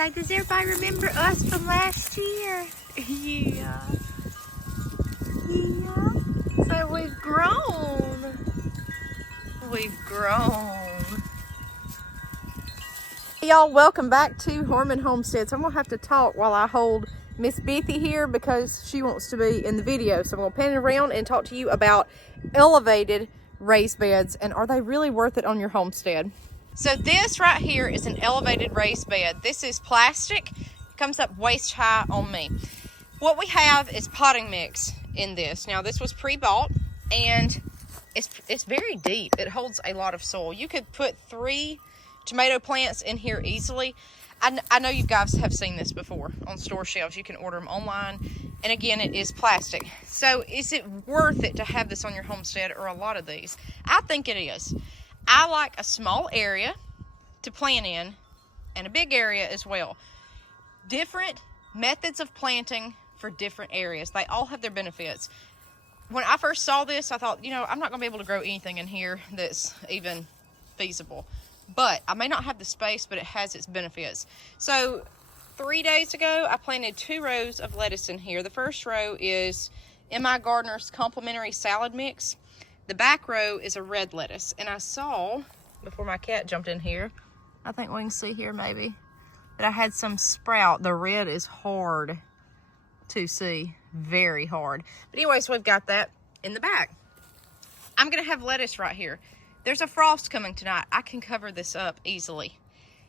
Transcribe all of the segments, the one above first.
say, does everybody remember us from last year? Yeah. Yeah. So we've grown. We've grown. Hey y'all, welcome back to Homestead. So I'm gonna have to talk while I hold Miss Bethy here because she wants to be in the video. So I'm gonna pan it around and talk to you about elevated raised beds and are they really worth it on your homestead? So this right here is an elevated raised bed. This is plastic, it comes up waist high on me. What we have is potting mix in this. Now this was pre-bought and it's very deep. It holds a lot of soil. You could put 3 tomato plants in here easily. I know you guys have seen this before on store shelves. You can order them online. And again, it is plastic. So is it worth it to have this on your homestead or a lot of these? I think it is. I like a small area to plant in and a big area as well. Different methods of planting for different areas. They all have their benefits. When I first saw this, I thought, you know, I'm not gonna be able to grow anything in here that's even feasible. But I may not have the space, but it has its benefits. So 3 days ago, I planted 2 rows of lettuce in here. The first row is M.I. Gardner's complimentary salad mix. The back row is a red lettuce. And I saw, before my cat jumped in here, I think we can see here maybe, that I had some sprout. The red is hard to see, very hard. But anyways, we've got that in the back. I'm gonna have lettuce right here. There's a frost coming tonight. I can cover this up easily.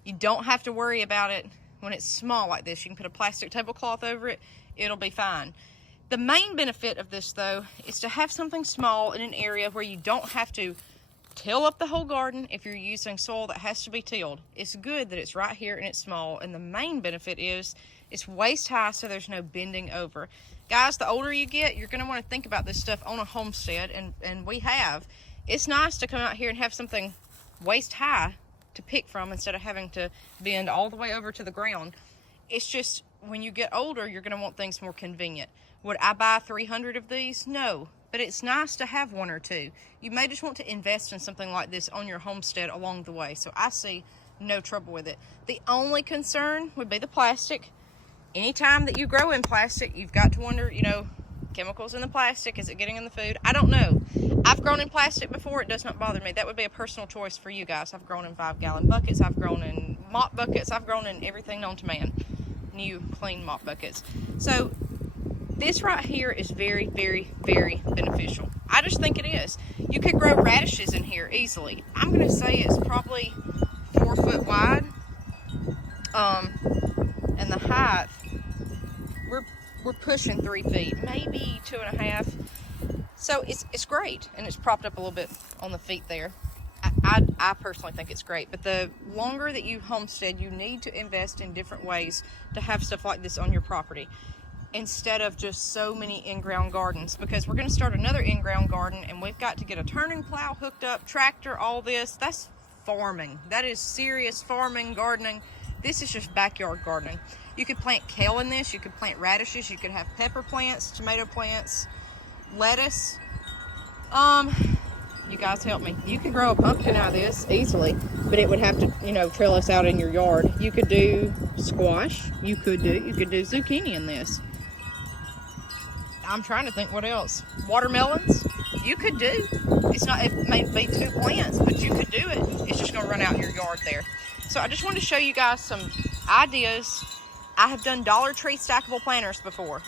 You don't have to worry about it when it's small like this. You can put a plastic tablecloth over it. It'll be fine. The main benefit of this though is to have something small in an area where you don't have to till up the whole garden if you're using soil that has to be tilled. It's good that it's right here and it's small. And the main benefit is it's waist high so there's no bending over. Guys, the older you get, you're gonna wanna think about this stuff on a homestead and we have. It's nice to come out here and have something waist high to pick from instead of having to bend all the way over to the ground. It's just when you get older, you're going to want things more convenient. Would I buy 300 of these? No, but it's nice to have 1 or 2. You may just want to invest in something like this on your homestead along the way. So I see no trouble with it. The only concern would be the plastic. Anytime that you grow in plastic, you've got to wonder, you know, chemicals in the plastic, is it getting in the food? I don't know. I've grown in plastic before. It does not bother me. That would be a personal choice for you guys. I've grown in 5-gallon buckets. I've grown in mop buckets. I've grown in everything known to man. New clean mop buckets. So this right here is very, very, very beneficial. I just think it is. You could grow radishes in here easily. I'm going to say it's probably 4 foot wide. And the height, we're pushing 3 feet, maybe 2.5. So it's great, and it's propped up a little bit on the feet there. I personally think it's great, but the longer that you homestead, you need to invest in different ways to have stuff like this on your property instead of just so many in-ground gardens, because we're going to start another in-ground garden and we've got to get a turning plow hooked up, tractor, all this. That's farming. That is serious farming, gardening. This is just backyard gardening. You could plant kale in this, you could plant radishes, you could have pepper plants, tomato plants, lettuce. You guys help me. You could grow a pumpkin out of this easily, but it would have to, you know, trellis out in your yard. You could do squash. You could do zucchini in this. I'm trying to think what else. Watermelons. You could do. It's not, it may be 2 plants, but you could do it. It's just gonna run out in your yard there. So I just wanted to show you guys some ideas. I have done Dollar Tree stackable planters before.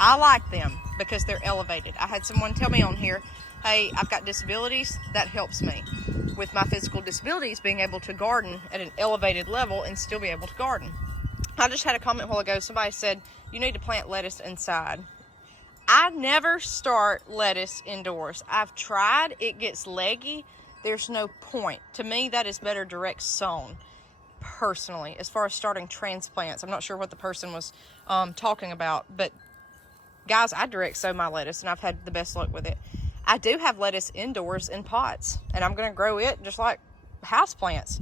I like them because they're elevated. I had someone tell me on here, hey, I've got disabilities. That helps me with my physical disabilities, being able to garden at an elevated level and still be able to garden. I just had a comment a while ago. Somebody said, you need to plant lettuce inside. I never start lettuce indoors. I've tried. It gets leggy. There's no point. To me, that is better direct sown. Personally, as far as starting transplants, I'm not sure what the person was talking about, but guys, I direct sow my lettuce and I've had the best luck with it. I do have lettuce indoors in pots and I'm going to grow it just like house plants.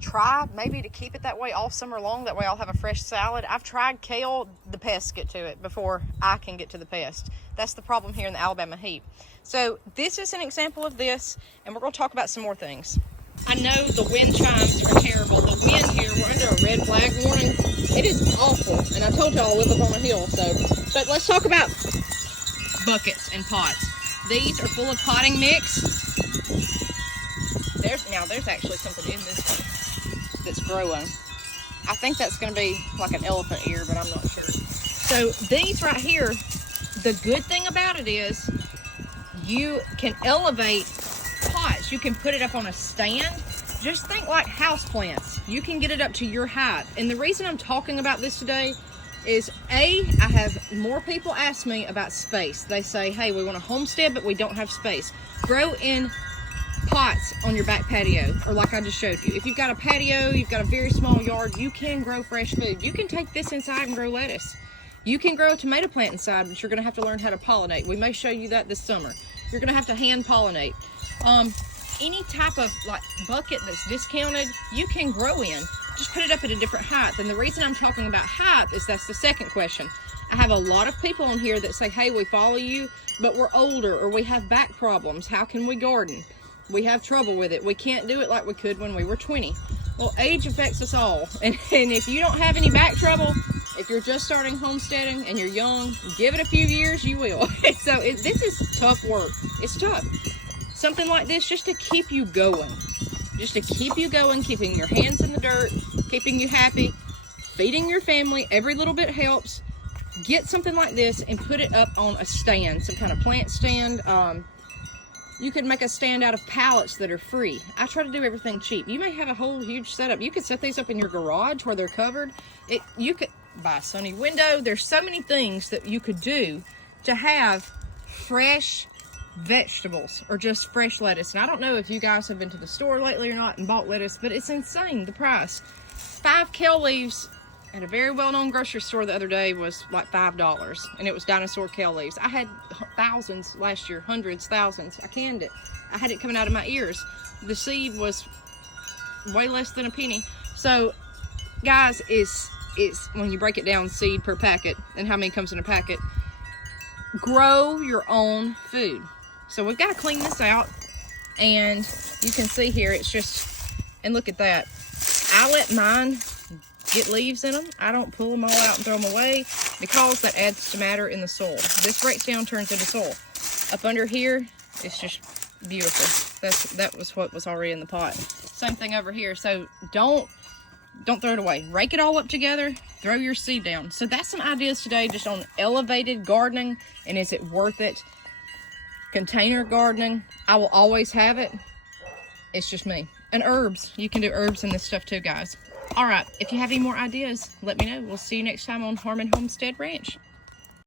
Try maybe to keep it that way all summer long. That way I'll have a fresh salad. I've tried kale. The pests get to it before I can get to the pest. That's the problem here in the Alabama heat. So this is an example of this, and we're going to talk about some more things. I know the wind chimes are terrible. The wind here, we're under a red flag warning. It is awful. And I told y'all I live up on a hill, so. But let's talk about buckets and pots. These are full of potting mix. There's actually something in this one that's growing. I think that's going to be like an elephant ear, but I'm not sure. So these right here, the good thing about it is you can elevate pots. You can put it up on a stand. Just think like house plants. You can get it up to your height. And the reason I'm talking about this today is I have more people ask me about space. They say, hey, we want a homestead, but we don't have space. Grow in pots on your back patio, or like I just showed you. If you've got a patio, you've got a very small yard, you can grow fresh food. You can take this inside and grow lettuce. You can grow a tomato plant inside, but you're gonna have to learn how to pollinate. We may show you that this summer. You're gonna have to hand pollinate. Any type of like bucket that's discounted, you can grow in. Just put it up at a different height. And the reason I'm talking about height is that's the second question. I have a lot of people on here that say, hey, we follow you, but we're older or we have back problems. How can we garden? We have trouble with it. We can't do it like we could when we were 20. Well, age affects us all. And if you don't have any back trouble, if you're just starting homesteading and you're young, give it a few years, you will. So this is tough work. It's tough. Something like this just to keep you going. Just to keep you going, keeping your hands in the dirt, keeping you happy, feeding your family. Every little bit helps. Get something like this and put it up on a stand, some kind of plant stand. You could make a stand out of pallets that are free. I try to do everything cheap. You may have a whole huge setup. You could set these up in your garage where they're covered. You could buy a sunny window. There's so many things that you could do to have fresh vegetables or just fresh lettuce. And I don't know if you guys have been to the store lately or not and bought lettuce, but it's insane, the price. 5 kale leaves at a very well-known grocery store the other day was like $5, and it was dinosaur kale leaves. I had thousands last year, hundreds, thousands. I canned it. I had it coming out of my ears. The seed was way less than a penny. So guys, is when you break it down, seed per packet and how many comes in a packet, grow your own food. So we've got to clean this out, and you can see here it's just, and look at that. I let mine get leaves in them. I don't pull them all out and throw them away because that adds to matter in the soil. This breaks down, turns into soil. Up under here, it's just beautiful. That was what was already in the pot. Same thing over here. So don't throw it away. Rake it all up together, throw your seed down. So that's some ideas today just on elevated gardening, and is it worth it? Container gardening, I will always have it. It's just me. And herbs, you can do herbs in this stuff too, guys. All right, if you have any more ideas, let me know. We'll see you next time on Homestead Ranch.